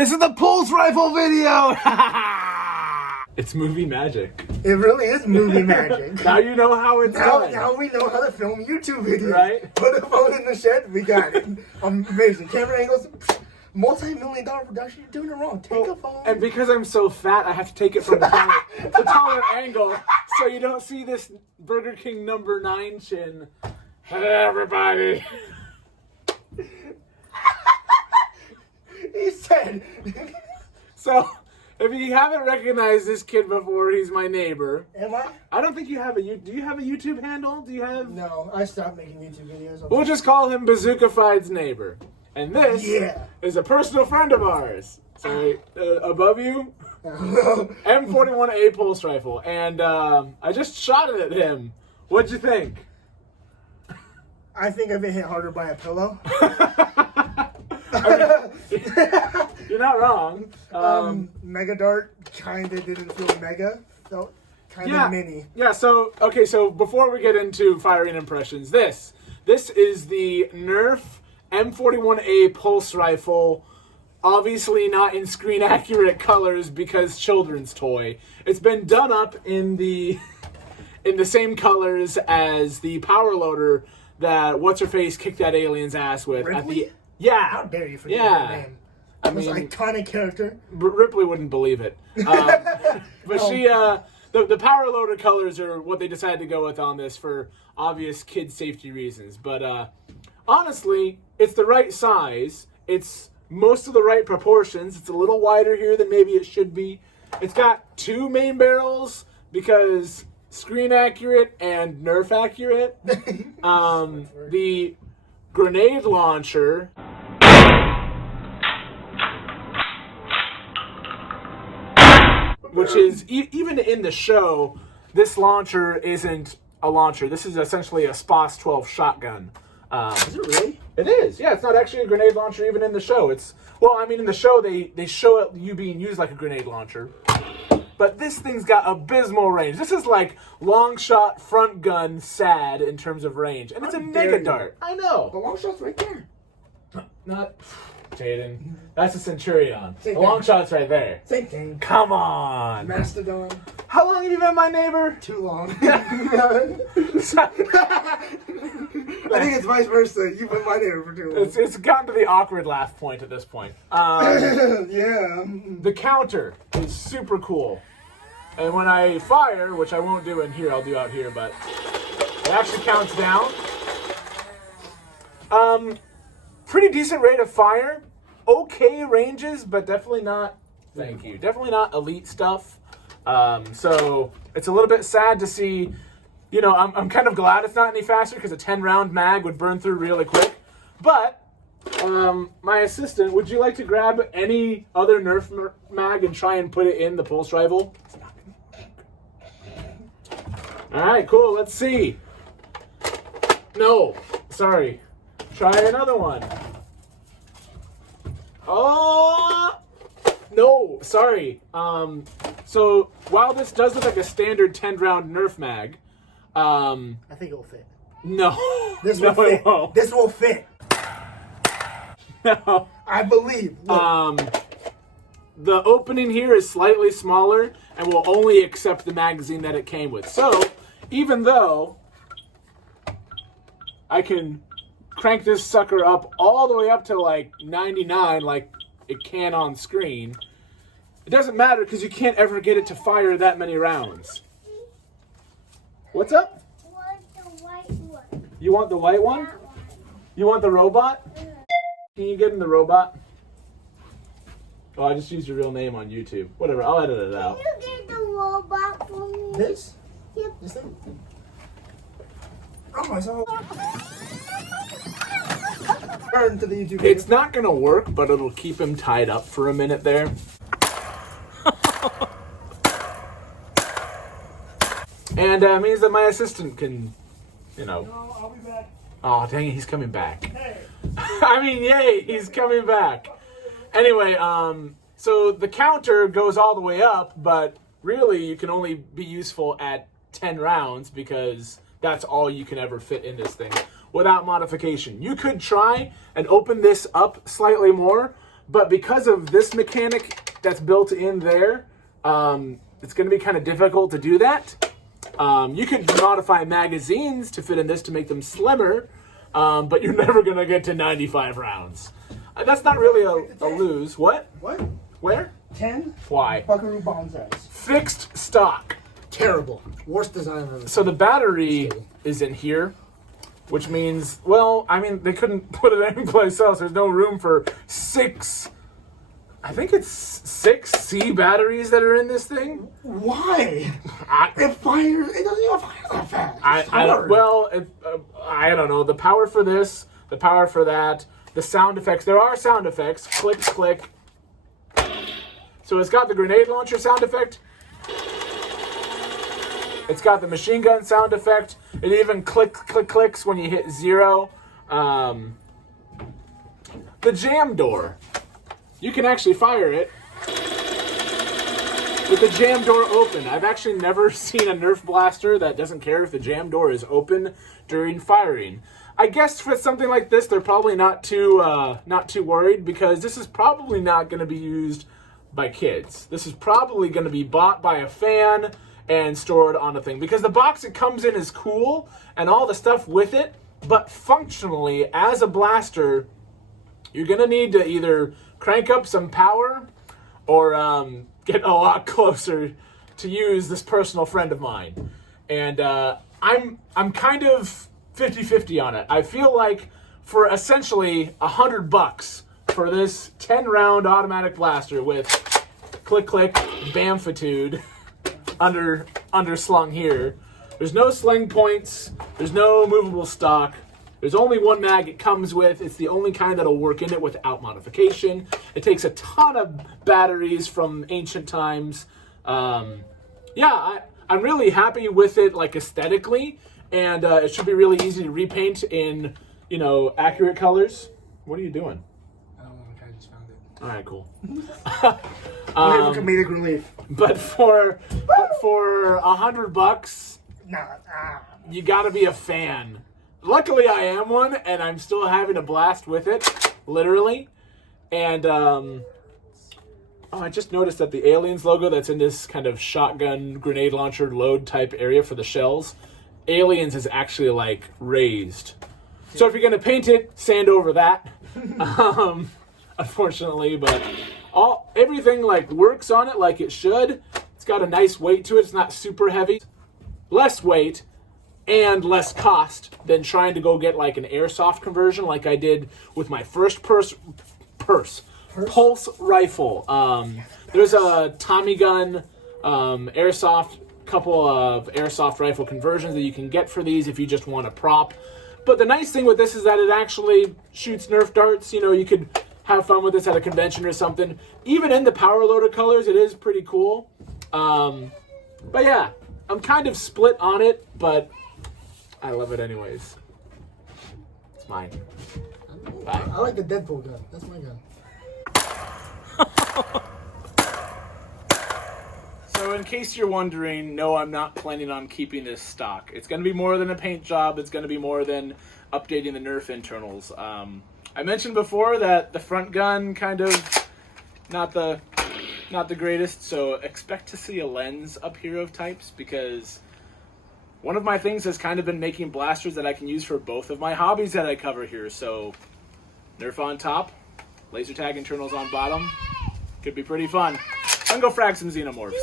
This is the Pulse Rifle video! It's movie magic. It really is movie magic. Now you know how it's done. Now we know how to film YouTube videos. Right? Put a phone in the shed, we got it. Amazing. Camera angles, multi-million-dollar production, you're doing it wrong. Take a phone. And because I'm so fat, I have to take it from the taller angle so you don't see this Burger King number 9 chin. Hey, everybody. He said. So, if you haven't recognized this kid before, he's my neighbor. Am I? I don't think you have a... Do you have a YouTube handle? Do you have... No, I stopped making YouTube videos. We'll just call him Bazooka-Fied's neighbor. And this is a personal friend of ours. So, above you, M41A Pulse Rifle. And I just shot it at him. What'd you think? I think I've been hit harder by a pillow. You're not wrong. Mega Dart kind of didn't feel mega. Felt kind of mini. Yeah, so, okay, so before we get into firing impressions, this is the NERF M41A Pulse Rifle, obviously not in screen accurate colors because children's toy. It's been done up in the same colors as the power loader that what's-her-face kicked that alien's ass with. Ripley? How dare you forget her name? I mean, iconic character. Ripley wouldn't believe it. But she, the power loader colors are what they decided to go with on this for obvious kid safety reasons. But honestly, it's the right size. It's most of the right proportions. It's a little wider here than maybe it should be. It's got 2 main barrels because screen accurate and NERF accurate. The grenade launcher, which is, even in the show, this launcher isn't a launcher. This is essentially a SPOS 12 shotgun. Is it really? It is. Yeah, it's not actually a grenade launcher even in the show. It's, well, I mean, in the show, they show it you being used like a grenade launcher. But this thing's got abysmal range. This is like long shot front gun sad in terms of range. And it's a mega dart. I know. The long shot's right there. Not Jaden. That's a Centurion. Same The long thing. shot's right there. Same thing. Come on. Mastodon. How long have you been my neighbor? Too long. I think it's vice versa. You've been my neighbor for too long. It's gotten to the awkward laugh point at this point. Yeah. The counter is super cool. And when I fire, which I won't do in here, I'll do out here, but it actually counts down. Pretty decent rate of fire. Okay ranges, but definitely not, thank you, definitely not elite stuff. So it's a little bit sad to see, you know, I'm kind of glad it's not any faster because a 10-round mag would burn through really quick. But my assistant, would you like to grab any other NERF mag and try and put it in the Pulse Rifle? All right, cool. Let's see. No, sorry. Try another one. Oh, no, sorry. So while this does look like a standard 10-round NERF mag, I think it will fit. No. This will fit. This will fit. No. I believe. Look. The opening here is slightly smaller and will only accept the magazine that it came with. So, even though I can crank this sucker up all the way up to like 99 like it can on screen, it doesn't matter because you can't ever get it to fire that many rounds. What's up? I want the white one. You want the white one? You want the robot? Can you get in the robot? Oh, I just used your real name on YouTube. Whatever, I'll edit it out. Can you get the robot for me? This? Yep. This thing? Oh, I saw. Turn to the YouTube video. It's not gonna work, but it'll keep him tied up for a minute there. And means that my assistant can, you know. No, I'll be back. Oh, dang it, he's coming back. Hey. I mean, yay, he's coming back. Anyway, so the counter goes all the way up, but really you can only be useful at 10 rounds because that's all you can ever fit in this thing without modification. You could try and open this up slightly more, but because of this mechanic that's built in there, it's going to be kind of difficult to do that. You could modify magazines to fit in this to make them slimmer, but you're never going to get to 95 rounds. That's not really a lose. What? What? Where? 10? Why? Buckaroo bomb size. Fixed stock. Terrible. Worst design ever. So the battery is in here, which means, well, I mean, they couldn't put it anyplace else. There's no room for 6, I think it's 6 C batteries that are in this thing. Why? It fires. It doesn't even fire that fast. I don't know. The power for this, the power for that, the sound effects. There are sound effects. Click, click. So it's got the grenade launcher sound effect. It's got the machine gun sound effect. It even clicks when you hit 0. The jam door. You can actually fire it with the jam door open. I've actually never seen a Nerf blaster that doesn't care if the jam door is open during firing. I guess for something like this, they're probably not too worried, because this is probably not going to be used by kids. This is probably going to be bought by a fan and stored on a thing, because the box it comes in is cool and all the stuff with it, but functionally as a blaster, you're going to need to either crank up some power or get a lot closer to use this personal friend of mine. And I'm kind of 50-50 on it. I feel like for essentially $100 for this 10-round automatic blaster with click click bamfitude underslung here. There's no sling points. There's no movable stock. There's only one mag it comes with. It's the only kind that'll work in it without modification. It takes a ton of batteries from ancient times. I'm really happy with it, like aesthetically, and it should be really easy to repaint in, accurate colors. What are you doing? I don't know. I just found it. All right, cool. Comedic relief. But for $100, you got to be a fan. Luckily, I am one, and I'm still having a blast with it, literally. And I just noticed that the Aliens logo that's in this kind of shotgun grenade launcher load type area for the shells, Aliens is actually like raised. So if you're gonna paint it, sand over that. Unfortunately, but everything like works on it like it should. It's got a nice weight to it. It's not super heavy. Less weight and less cost than trying to go get like an airsoft conversion like I did with my first Pulse Rifle. There's a Tommy gun airsoft, couple of airsoft rifle conversions that you can get for these if you just want a prop. But the nice thing with this is that it actually shoots Nerf darts. You could have fun with this at a convention or something. Even in the power loaded colors, it is pretty cool. But yeah, I'm kind of split on it, but I love it anyways. It's mine. Bye. I like the Deadpool gun. That's my gun. So in case you're wondering, no, I'm not planning on keeping this stock. It's going to be more than a paint job. It's going to be more than updating the Nerf internals. I mentioned before that the front gun kind of not the greatest, so expect to see a lens up here of types, because one of my things has kind of been making blasters that I can use for both of my hobbies that I cover here. So Nerf on top, laser tag internals on bottom. Could be pretty fun. I'm gonna go frag some xenomorphs.